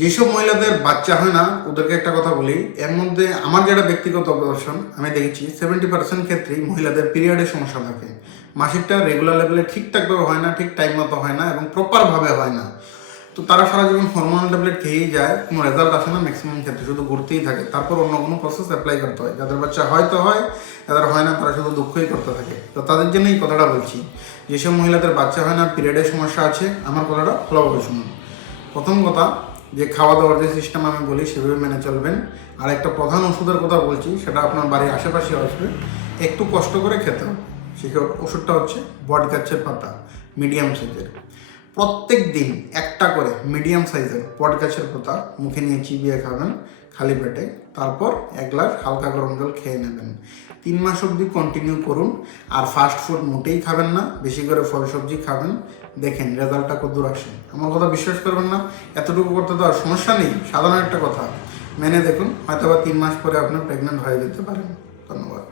যেসব মহিলাদের বাচ্চা হয় না ওদেরকে একটা কথা বলি, এর মধ্যে আমার যেটা ব্যক্তিগত অবজারভেশন আমি দেখেছি 70% ক্ষেত্রেই মহিলাদের পিরিয়ডের সমস্যা থাকে। মাসিকটা রেগুলার লেভেলে ঠিকঠাকভাবে হয় না, ঠিক টাইম মতো হয় না এবং প্রপারভাবে হয় না। তো তারা সারা জীবন হরমোনাল ট্যাবলেট খেয়েই যায়, কোনো রেজাল্ট আসে না ম্যাক্সিমাম ক্ষেত্রে, শুধু ঘুরতেই থাকে। তারপর অন্য কোনো প্রসেস অ্যাপ্লাই করতে হয়। যাদের বাচ্চা হয়তো হয়, যাদের হয় না তারা শুধু দুঃখই করতে থাকে। তো তাদের জন্য এই কথাটা বলছি, যেসব মহিলাদের বাচ্চা হয় না, পিরিয়ডের সমস্যা আছে, আমার কথাটা ভালোভাবে শুনুন। প্রথম কথা, যে খাওয়া দাওয়ার যে সিস্টেম আমি বলি সেভাবে মেনে চলবেন। আর একটা প্রধান ওষুধের কথা বলছি, সেটা আপনার বাড়ির আশেপাশে আসবে, একটু কষ্ট করে খেতে হবে। সেই ওষুধটা হচ্ছে বট গাছের পাতা, মিডিয়াম সাইজের। প্রত্যেক দিন একটা করে মিডিয়াম সাইজের বট গাছের পাতা মুখে নিয়ে চিবিয়ে খাবেন খালি পেটে। তারপর 1 গ্লাস হালকা গরম জল খেয়ে নেবেন। 3 মাস অবধি কন্টিনিউ করুন। আর ফাস্ট ফুড মোটেই খাবেন না, বেশি করে ফল সবজি খাবেন। দেখেন রেজাল্টটা কতদূর আসে। আমার কথা বিশ্বাস করবেন না, এতটুকু করতে তো আর সমস্যা নেই, সাধারণ একটা কথা। মেনে দেখুন, হয়তো বা 3 মাস পরে আপনি প্রেগনেন্ট হয়ে যেতে পারেন। ধন্যবাদ।